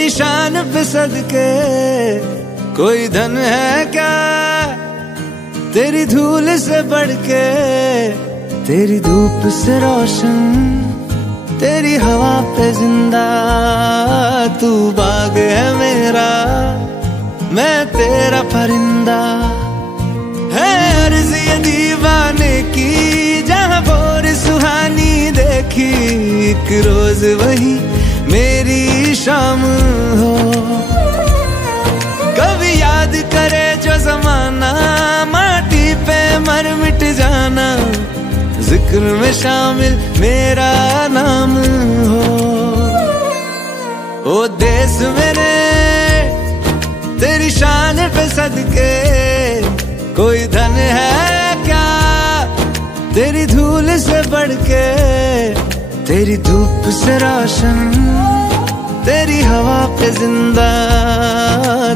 तेरी शान पे सदके कोई धन है क्या, तेरी धूल से बढ़ के, तेरी धूप से रोशन, तेरी हवा पे जिंदा। तू बाग है मेरा, मैं तेरा परिंदा। है अर्ज़ ये दीवाने की, जहाँ भोर सुहानी देखी, एक रोज वही मेरी शाम हो। कभी याद करे जो जमाना, माटी पे मर मिट जाना, जिक्र में शामिल मेरा नाम हो। ओ देश मेरे तेरी शान पे सदके कोई धन है क्या, तेरी धूल से बढ़ के, तेरी धूप से रोशन, तेरी हवा पे जिंदा।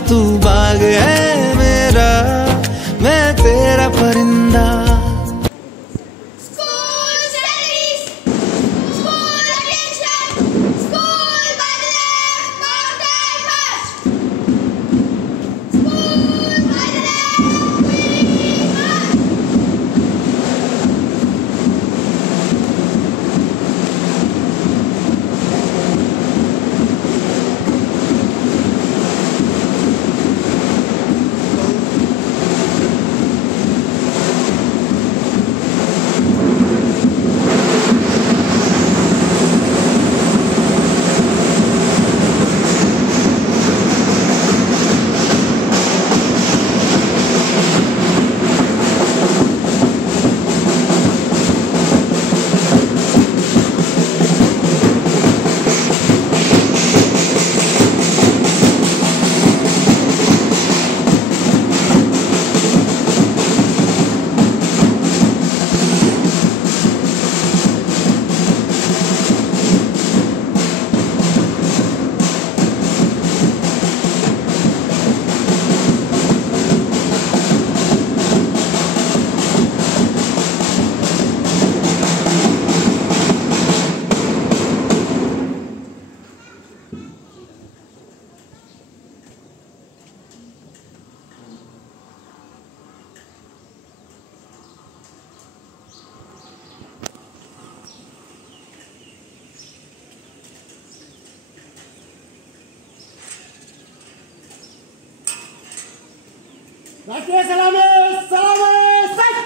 तू बाग है मेरा, मैं तेरा परिंदा। राष्ट्रीय सलामी सलामी सच।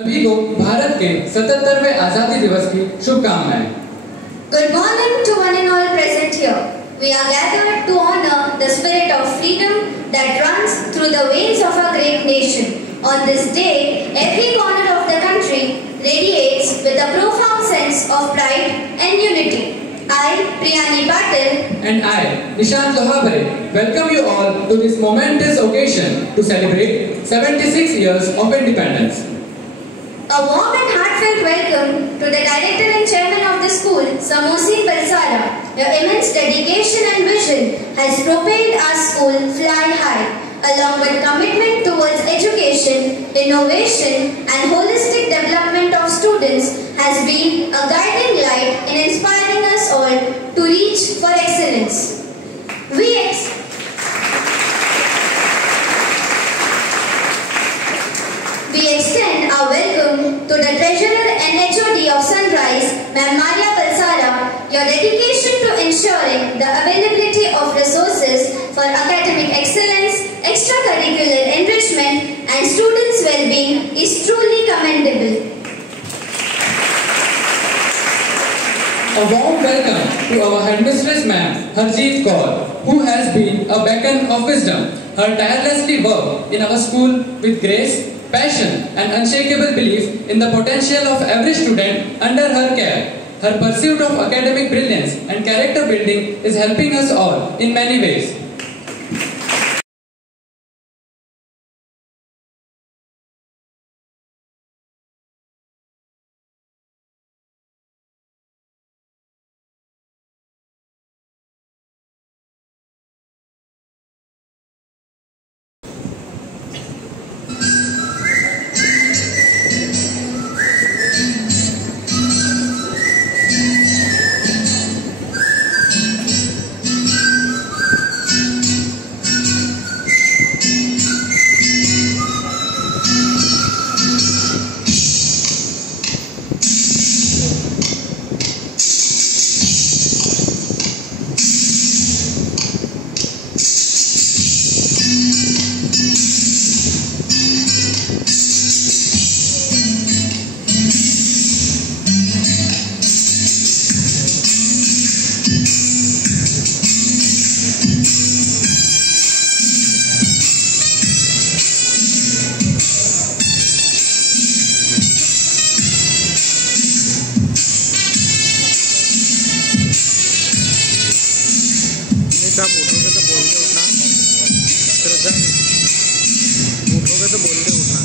सभी को भारत के 77वें आजादी दिवस की शुभकामनाएं। Good morning to one and all present here. We are gathered to honor the spirit of freedom that runs through the veins of our great nation. On this day, every corner of the country radiates with a profound sense of pride and unity. I, Priyani Patil, and I, Nishant Lohabare, welcome you all to this momentous occasion to celebrate 76 years of independence. A warm and heartfelt welcome to the Director and Chairman of the school, Sir Mohsin Balsara. Your immense dedication and vision has propelled our school fly high, along with commitment towards education, innovation and holistic development of students has been a guiding light in inspiring us all to reach for excellence. We extend our welcome to the Treasurer and HOD of Sunrise, Ms. Maria Balsara. Your dedication to ensuring the availability of resources for academic excellence extracurricular enrichment and students' well-being is truly commendable. A warm welcome to our headmistress ma'am, Harjeet Kaur, who has been a beacon of wisdom. Her tirelessly work in our school with grace, passion and unshakable belief in the potential of every student under her care. Her pursuit of academic brilliance and character building is helping us all in many ways. उठोगे तो बोल के उठना, श्रद्धा उठोगे तो बोल के उठना।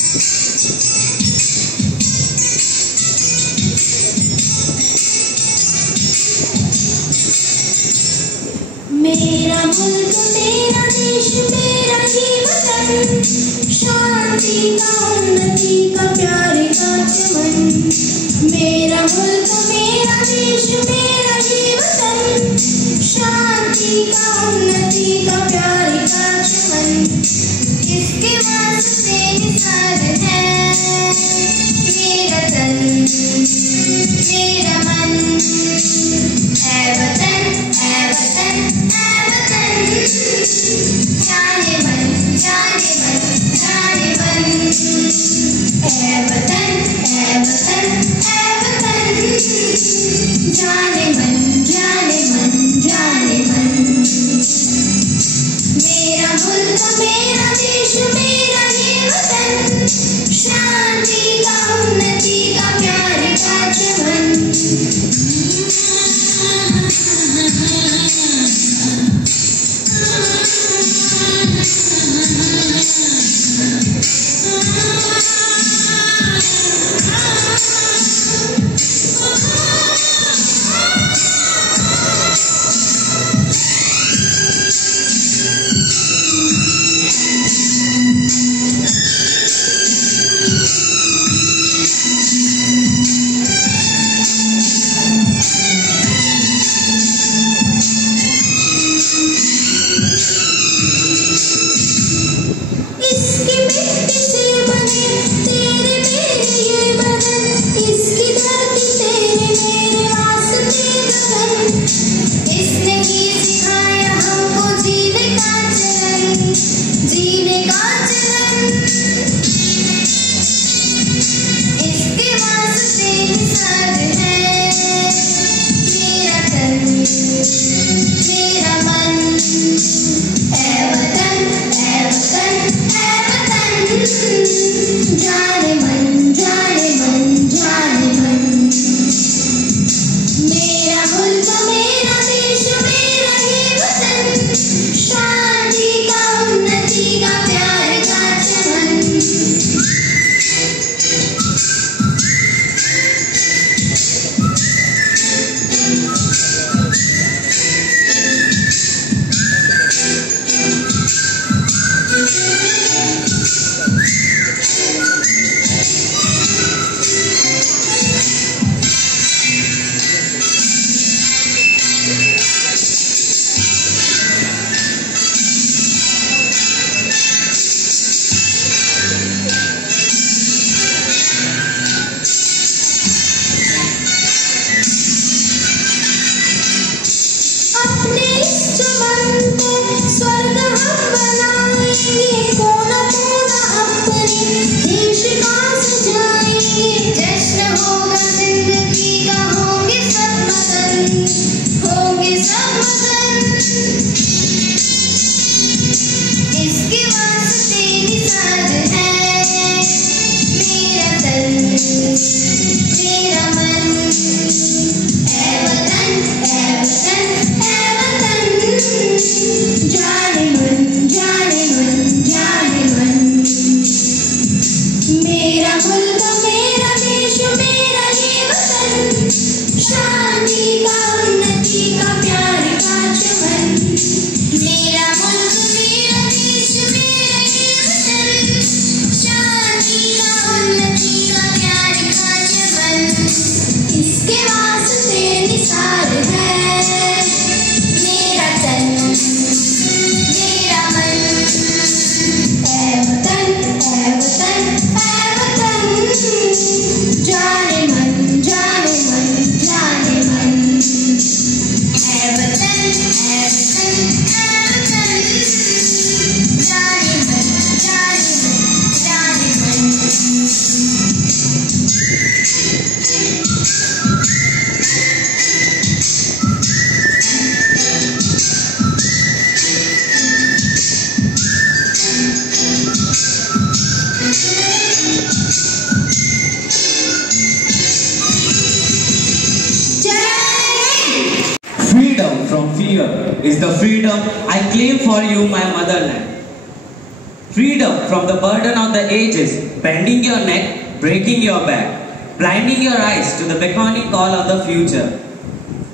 मेरा मुल्क मेरा देश मेरा ही वतन, शांति का उन्नति का प्यारे का चमन। मेरा मुल्क मेरा देश मेरा ही वतन, शांति का उन्नति का प्यारे का चमन। इसके वास्ते निसार है मेरा तन मेरा मन। ऐ वतन ऐ वतन ऐ वतन, जाने मन जाने मन जाने मन। ऐ वतन ऐ वतन ऐ वतन, जाने मन जाने मन जाने मन। मेरा मुल्क मेरा देश मेरा ये वतन, शांति का उन्नति का प्यारे का चमन। देश का सजाएंगे, जश्न होगा जिंदगी का, होंगे सब मगन, होंगे सब मगन। इसके वास्ते निसार है मेरा तन, मेरा मन। ऐ वतन, ऐ वतन, ऐ वतन, जाने मन, जाने मन, जाने मन। मेरा मुल्क, मेरा देश, मेरा ये वतन, शांति का, उन्नति का, प्यार का चमन। मेरा मुल्क, मेरा देश, मेरा ये वतन, शांति का, उन्नति का, प्यार का चमन। इसके वास्ते निसार है मेरा तन, मेरा मन। ऐ वतन, ऐ वतन, ऐ वतन, जाने मन, जाने मन, जाने मन। ऐ वतन, ऐ वतन, ऐ वतन, जाने मन, जाने मन, जाने मन। Freedom from fear is the freedom I claim for you, my motherland. Freedom from the burden of the ages, bending your neck, breaking your back, blinding your eyes to the beckoning call of the future.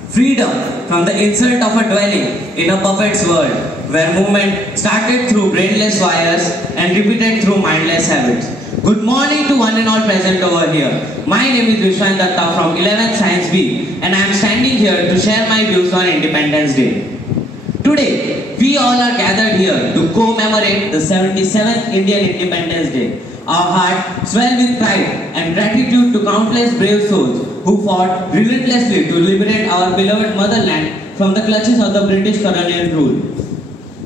Freedom from the insult of a dwelling in a puppet's world, where movement started through brainless wires and repeated through mindless habits. Good morning to one and all present over here. My name is Vishwan Datta from 11th Science B, and I am standing here to share my views on Independence Day. Today, we all are gathered here to commemorate the 77th Indian Independence Day. Our hearts swell with pride and gratitude to countless brave souls who fought relentlessly to liberate our beloved motherland from the clutches of the British colonial rule.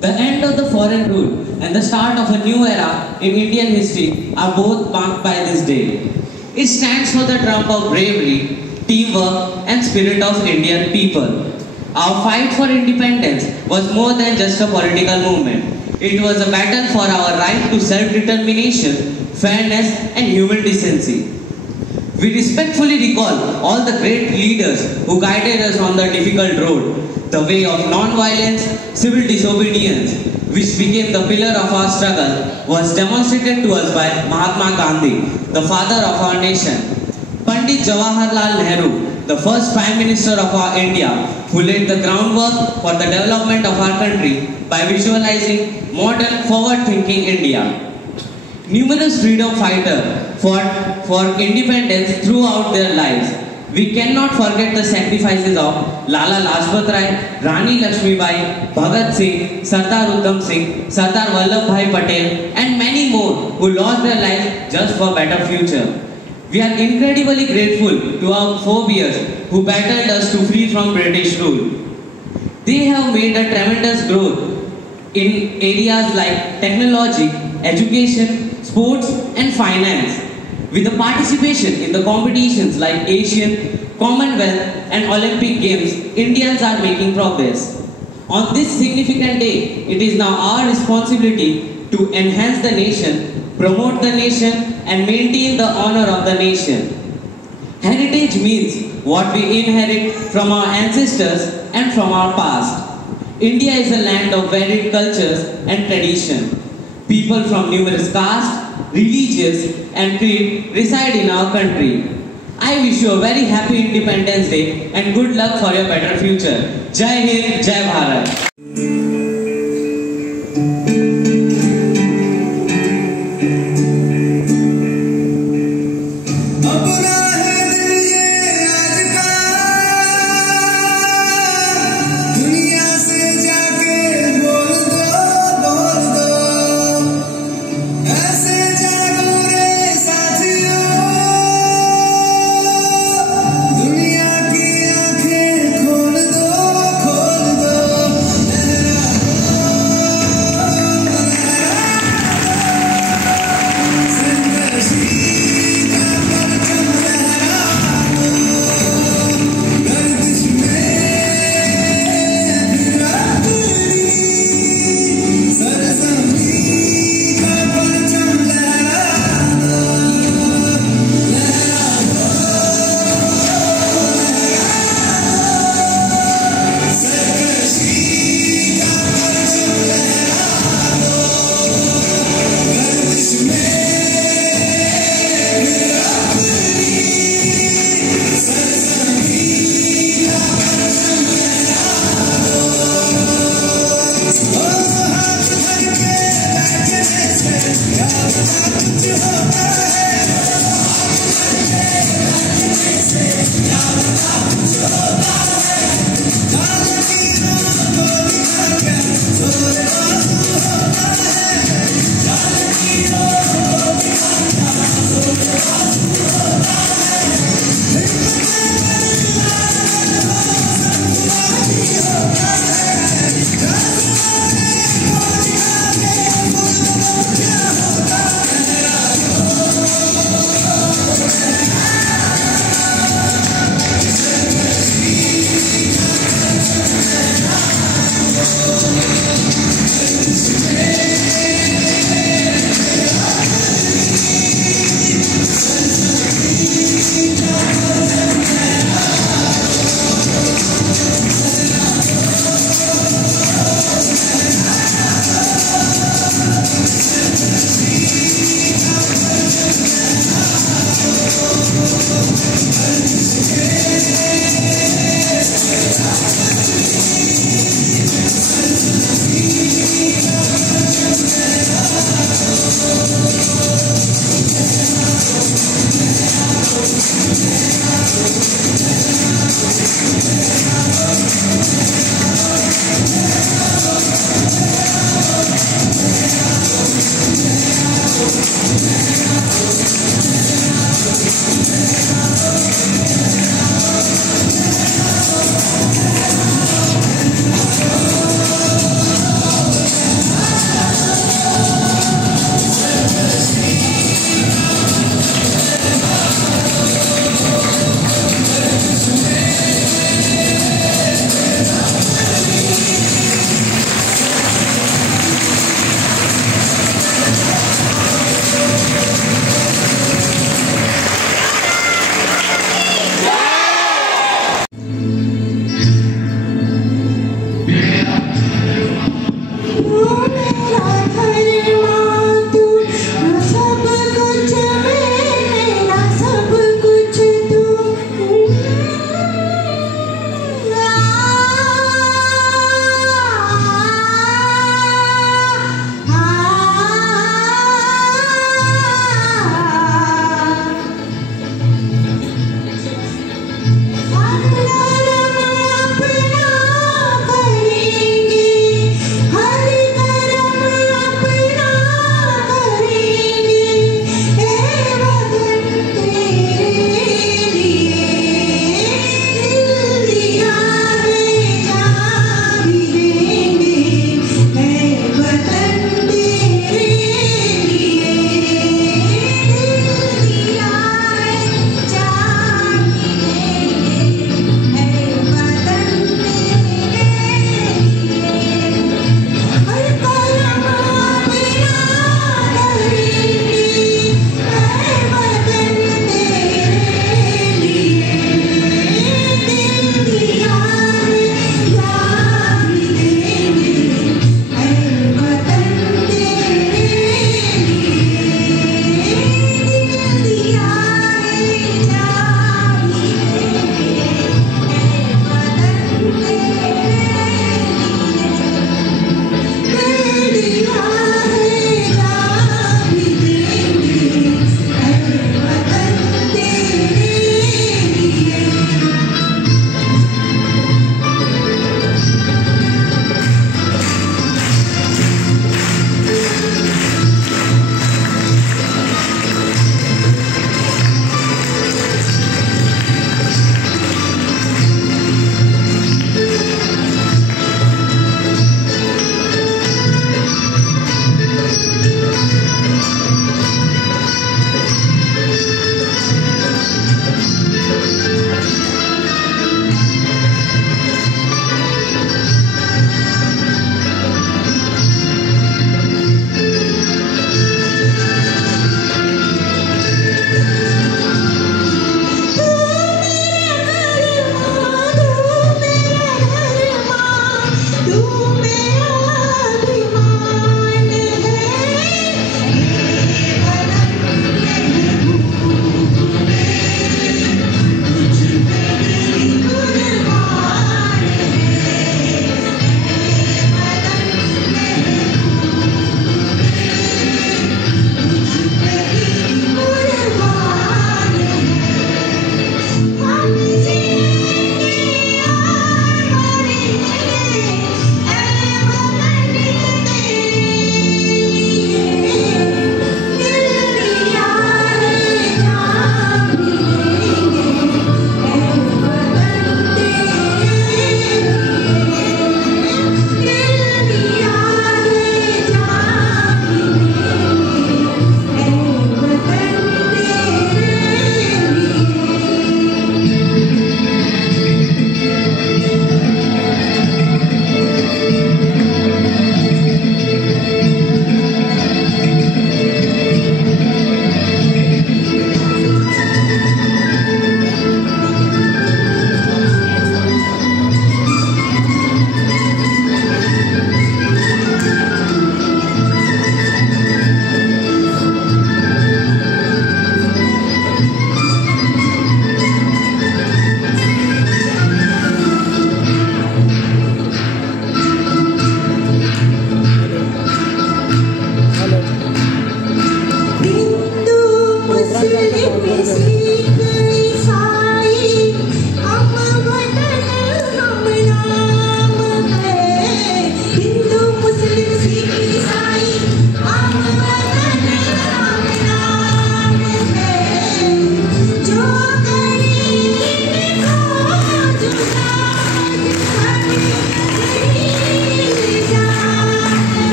The end of the foreign rule and the start of a new era in Indian history are both marked by this day. It stands for the trump of bravery, teamwork and spirit of Indian people. Our fight for independence was more than just a political movement. It was a battle for our right to self-determination, fairness and human decency. We respectfully recall all the great leaders who guided us on the difficult road. The way of non-violence, civil disobedience, which became the pillar of our struggle, was demonstrated to us by Mahatma Gandhi, the father of our nation. Pandit Jawaharlal Nehru, the first Prime Minister of our India, who laid the groundwork for the development of our country by visualizing modern, forward-thinking India. Numerous freedom fighters fought for independence throughout their lives. We cannot forget the sacrifices of Lala Lajpat Rai, Rani Lakshmibai, Bhagat Singh, Sardar Udham Singh, Sardar Vallabhbhai Patel and many more who lost their lives just for a better future. We are incredibly grateful to our forebears who battled us to free from British rule. They have made a tremendous growth in areas like technology, education, sports and finance. With the participation in the competitions like Asian, Commonwealth and Olympic Games, Indians are making progress. On this significant day, it is now our responsibility to enhance the nation, promote the nation and maintain the honor of the nation. Heritage means what we inherit from our ancestors and from our past. India is a land of varied cultures and tradition. People from numerous castes, religions and creed reside in our country. I wish you a very happy Independence Day and good luck for your better future. Jai Hind, Jai Bharat.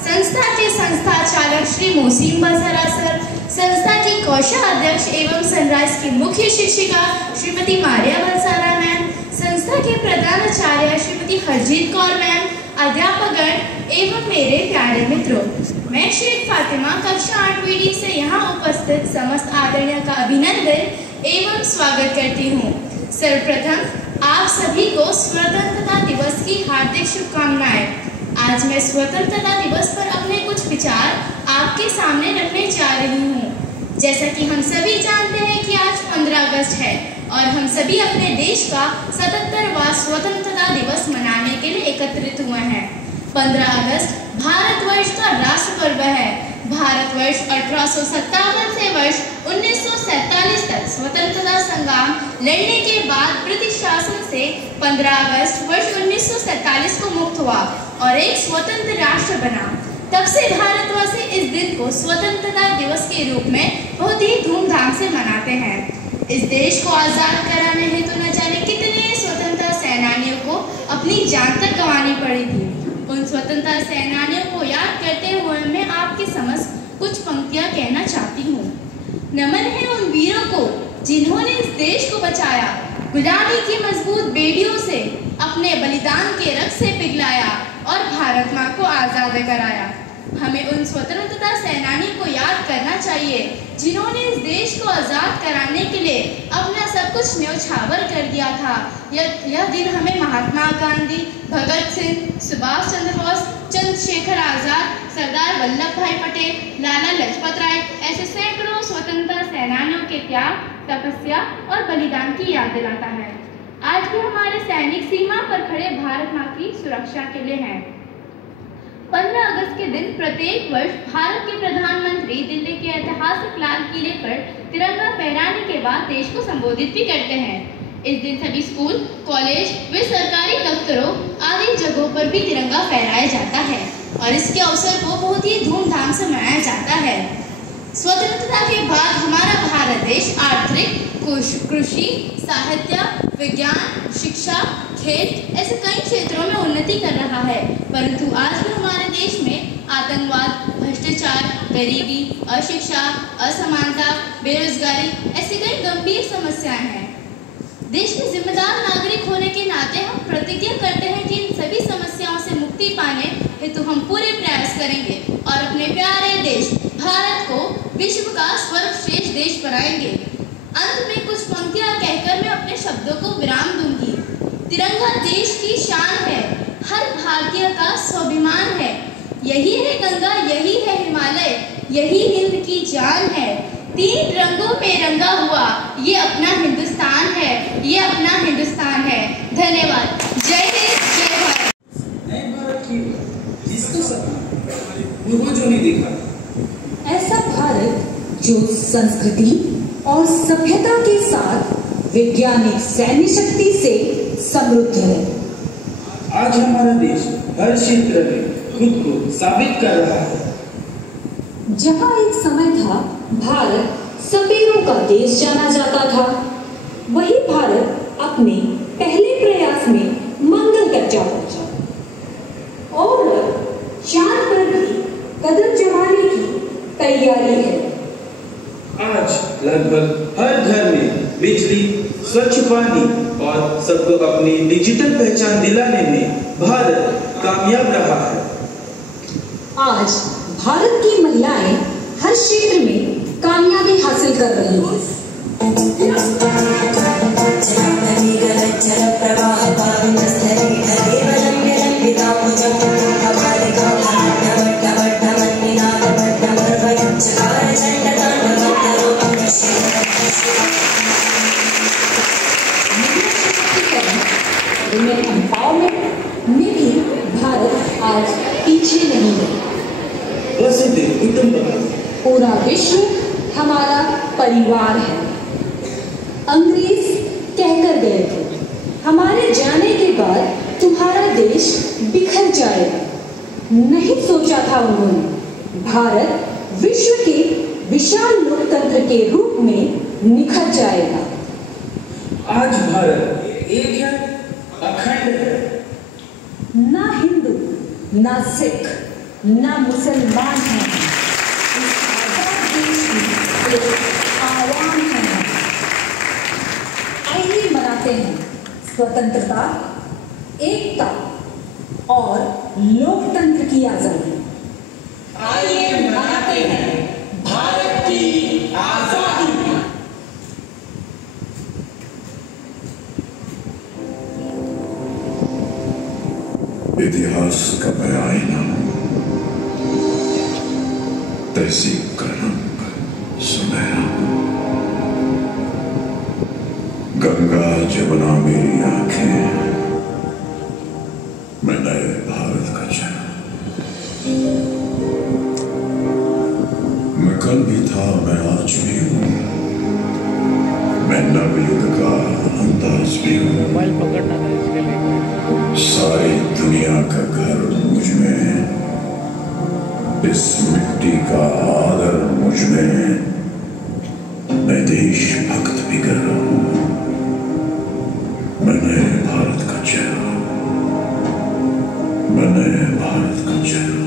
संस्था के संस्था चालक Shri Mohsin Balsara sir, संस्था की कोषाध्यक्ष एवं sunrise की मुख्य शिक्षिका श्रीमती मारिया बलसारा मैम, संस्था के प्रधानाचार्य श्रीमती हरजीत कौर मैम, अध्यापकगण एवं मेरे प्यारे मित्रों, मैं शेख फातिमा कक्षा 8वीं डी से यहाँ उपस्थित समस्त आदरणीय का अभिनंदन एवं स्वागत करती हूँ। सर्वप्रथम आप सभी को स्वतंत्रता दिवस की हार्दिक शुभकामनाएं। आज मैं स्वतंत्रता दिवस पर अपने कुछ विचार आपके सामने रखने जा रही हूँ। जैसा कि हम सभी जानते हैं कि आज 15 अगस्त है और हम सभी अपने देश का 77वां स्वतंत्रता दिवस मनाने के लिए एकत्रित हुए हैं। 15 अगस्त भारतवर्ष का राष्ट्र पर्व है। भारतवर्ष 1857 से वर्ष 1947 तक स्वतंत्रता संग्राम लड़ने के बाद ब्रिटिश शासन से 15 अगस्त वर्ष 1947 को मुक्त हुआ और एक स्वतंत्र राष्ट्र बना। तब से भारतवासी इस दिन को स्वतंत्रता दिवस के रूप में बहुत ही धूमधाम से मनाते हैं। इस देश को आजाद कराने हेतु न जाने कितने स्वतंत्रता सेनानियों को अपनी जान तक गंवानी पड़ी थी। उन स्वतंत्रता सेनानियों को याद करते हुए मैं आपके समक्ष कुछ पंक्तियां कहना चाहती हूँ। नमन है उन वीरों को जिन्होंने इस देश को बचाया, गुलामी की मजबूत बेड़ियों से अपने बलिदान के रक्त से पिघलाया और भारत माँ को आज़ाद कराया। हमें उन स्वतंत्रता सेनानी को याद करना चाहिए जिन्होंने इस देश को आज़ाद कराने के लिए अपना सब कुछ न्यौछावर कर दिया था। यह दिन हमें महात्मा गांधी, भगत सिंह, सुभाष चंद्र बोस, चंद्रशेखर आज़ाद, सरदार वल्लभ भाई पटेल, लाला लाजपत राय ऐसे सैकड़ों स्वतंत्रता सेनानियों के त्याग, तपस्या और बलिदान की याद दिलाता है। आज भी हमारे सैनिक सीमा पर खड़े भारत माँ की सुरक्षा के लिए हैं। 15 अगस्त के दिन प्रत्येक वर्ष भारत के प्रधानमंत्री दिल्ली के ऐतिहासिक लाल किले पर तिरंगा फहराने के बाद देश को संबोधित भी करते हैं। इस दिन सभी स्कूल, कॉलेज व सरकारी दफ्तरों आदि जगहों पर भी तिरंगा फहराया जाता है और इसके अवसर को बहुत ही धूमधाम से मनाया जाता है। स्वतंत्रता के बाद हमारा भारत देश आर्थिक, कृषि, साहित्य, विज्ञान, शिक्षा, खेल ऐसे कई क्षेत्रों में उन्नति कर रहा है, परंतु आज भी हमारे देश में आतंकवाद, भ्रष्टाचार, गरीबी, अशिक्षा, असमानता, बेरोजगारी ऐसी कई गंभीर समस्याएं हैं। देश के जिम्मेदार नागरिक होने के नाते हम प्रतिज्ञा करते हैं कि इन सभी समस्याओं से मुक्ति पाने हेतु हम पूरे प्रयास करेंगे और अपने प्यारे देश भारत को विश्व का सर्वश्रेष्ठ देश बनाएंगे। अंत में कुछ पंक्तियां कहकर मैं अपने शब्दों को विराम दूंगी। तिरंगा देश की शान है, हर भारतीय का स्वाभिमान है। यही है गंगा, यही है हिमालय, यही हिंद की जान है। 3 रंगों में रंगा हुआ ये अपना हिंदुस्तान है, ये अपना हिंदुस्तान है। धन्यवाद। जय हिंद, जय भारत। नए भारत की जिसका सपना पूर्वजों ने देखा, ऐसा भारत जो संस्कृति और सभ्यता के साथ वैज्ञानिक सैन्य शक्ति से समृद्ध है। आज हमारा देश हर क्षेत्र में खुद को साबित कर रहा है। जहाँ एक समय था भारत का देश जाना जाता था, वही भारत अपने पहले प्रयास में मंगल तक जा पहुंचा और चांद पर भी कदम जमाने की तैयारी है। आज लगभग हर घर में बिजली, स्वच्छ पानी और सबको अपनी डिजिटल पहचान दिलाने में भारत कामयाब रहा है। आज भारत की महिलाएं हर क्षेत्र में कामयाबी हासिल कर रही हैं। वुमेन एम्पावरमेंट में भी भारत आज पीछे नहीं है। पूरा विश्व हमारा परिवार है। अंग्रेज कहकर गए थे, हमारे जाने के बाद तुम्हारा देश बिखर जाएगा। नहीं सोचा था उन्होंने, भारत विश्व के विशाल लोकतंत्र के रूप में निखर जाएगा। आज भारत एक है, अखंड है। ना हिंदू, ना सिख, ना मुसलमान हैं। आवाम है। आइए मनाते हैं स्वतंत्रता, एकता और लोकतंत्र की आजादी। आइए मनाते हैं भारत की आजादी। इतिहास का मैं आईना हूं, तहजीब का रंग सुनहरा। गंगा जमुना मेरी आंखें, मैं नए भारत का चेहरा। मैं कल भी था, मैं आज भी हूं, मैं नवयुग का अंदाज भी हूं। मोबाइल पकड़ना था इसके लिए। सारी दुनिया का घर मुझ में, इस मिट्टी का आदर मुझ में। मैं देशभक्त भी कर रहा हूं, मैं नए भारत का चेहरा, मैं नए भारत का चेहरा।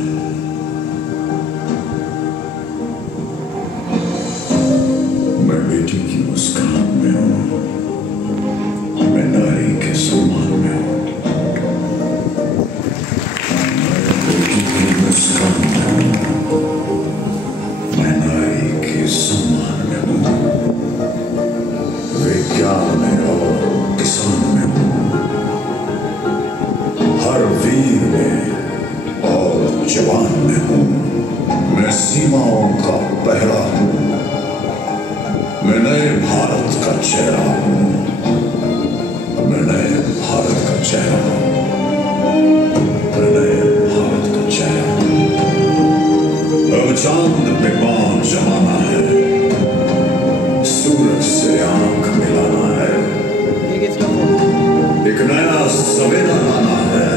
मैं बेटी की मुस्कान में हूं, मैं नारी के सम्मान में हूं। मैं नारी के सम्मान में हूं, विज्ञान में और किसान में हूं, हर वीर में और जवान में हूं। मैं सीमाओं का पहरा हूं, मैं नए भारत का चेहरा हूं, मैं नए भारत का चेहरा हूं, मैं नए भारत का चेहरा हूं। अब चांद पे पांव जमाना है, सूरज से आंख मिलाना है, एक नया सवेरा लाना है,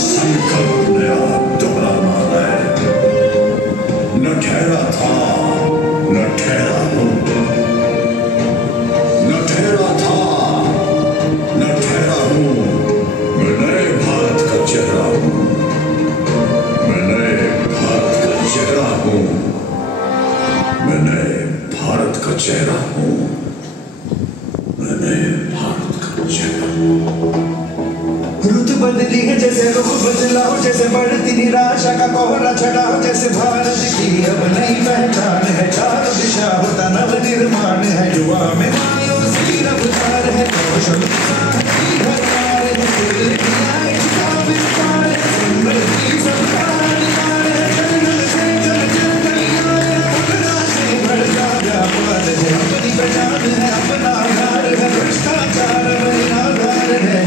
संकल्प नया दोहराना है। न ठहरा था, न ठहरा हूं, न ठहरा था, न ठहरा हूं। मैं नए भारत का चेहरा हूं, मैं नए भारत का चेहरा हूं, मैं नए भारत का चेहरा हूं, मैं नए भारत का चेहरा हूं। रुत बदली है जैसे रुख बदला हो, जैसे बढ़ती निराशा का कोहरा छटा हो, जैसे भारत की अब नई पहचान है। चार दिशा होता नव निर्माण है, युवा में मायूसी रफ्तार है, जोश और उत्साह की भरमार है, दिल की आग का विस्तार है, समृद्धि सबका अधिकार है, जंगल से जल जल गलियां है, भगना से भड़का व्यापार है, अपनी पहचान है, अपना आधार है, भ्रष्टाचार आधार है,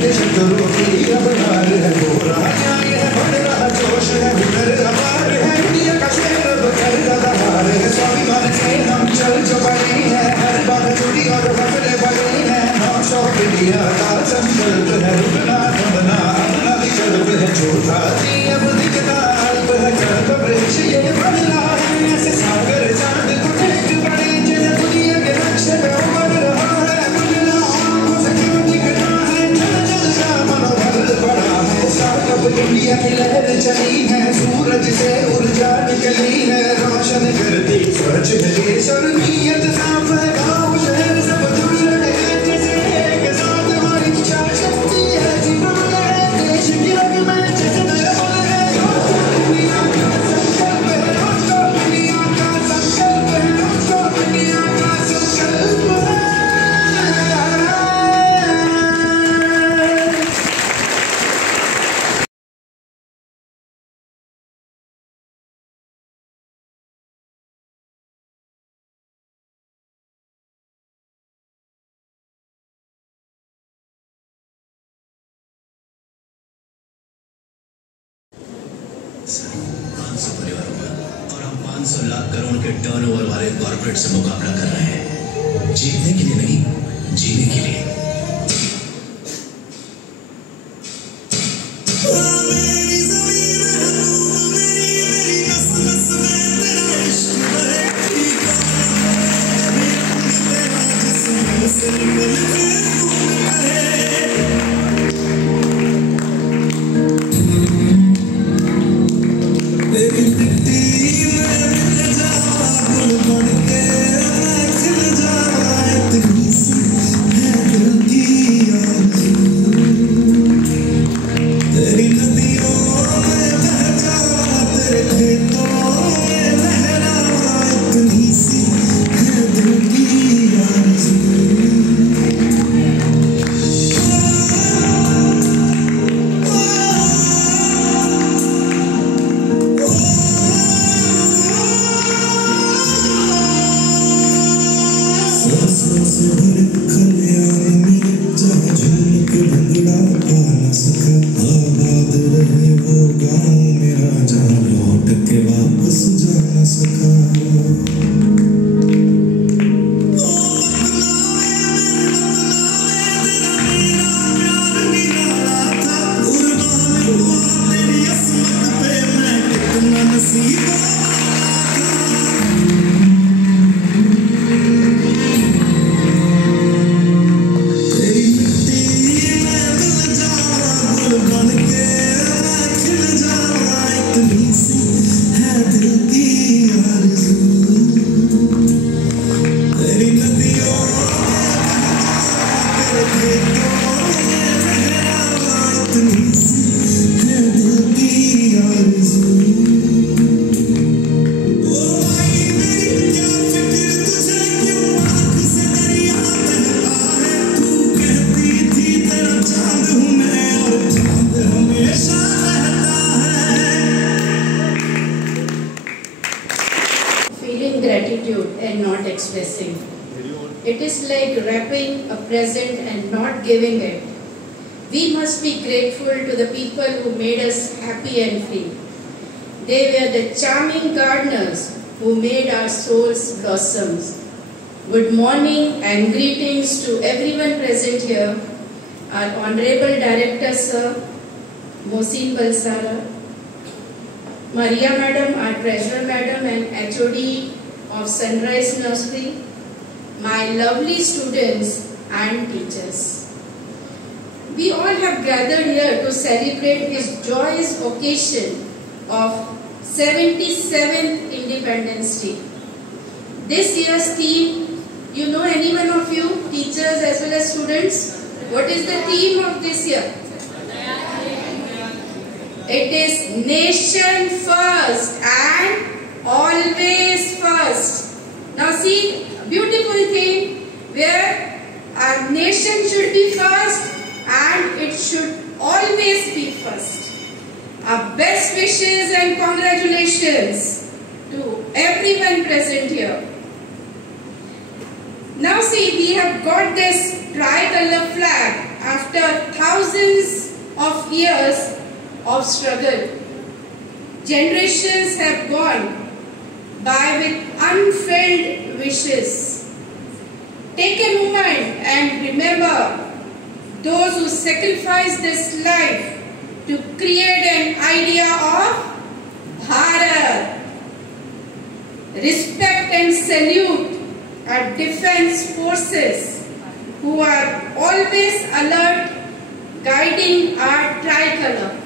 के शत्रुओं की अब हार है। हो रहा न्याय है, बढ़ रहा जोश है, हुनर अपार है, दुनिया का शेर अब कर रहा हार है। स्वाभिमान से हम चल जो बने हैं, हर बात जुड़ी और बदले बने हैं। 900 इंडिया का संकल्प है, रुकना थमना अपना विकल्प है। छोटा सी अब दिखता अल्प है, कल्प वृक्ष ये बढ़ रहा है, ऐसे सागर चांद को टेक पड़े, जैसे दुनिया देश और नीयत साफ है, गाँव शहर सब जुड़ रहे हैं जैसे एक साथ, हमारी इच्छा शक्ति है जीवन है, देश की रग में जैसे नया बल है, दुनिया का संकल्प है, उसको दुनिया का संकल्प है, उसको दुनिया का संकल्प है। $500 परिवारों का और हम 500 लाख करोड़ के टर्नओवर वाले कॉर्पोरेट से मुकाबला कर रहे हैं, जीतने के लिए नहीं, जीने के लिए। And not expressing. It is like wrapping a present and not giving it. We must be grateful to the people who made us happy and free. They were the charming gardeners who made our souls blossoms. Good morning and greetings to everyone present here. Our Honorable Director Sir, Mohsin Balsara, Maria Madam, our Treasurer Madam and HOD of Sunrise Nursery, my lovely students and teachers. We all have gathered here to celebrate this joyous occasion of 77th Independence Day. This year's theme, you know any one of you, teachers as well as students? What is the theme of this year? It is Nation First and Always First. Now see, beautiful thing where our nation should be first and it should always be first. Our best wishes and congratulations to everyone present here. Now see, we have got this tricolor flag after thousands of years of struggle. Generations have gone by with unfulfilled wishes. Take a moment and remember those who sacrificed this life to create an idea of Bharat. Respect and salute our defense forces who are always alert, guiding our tricolor.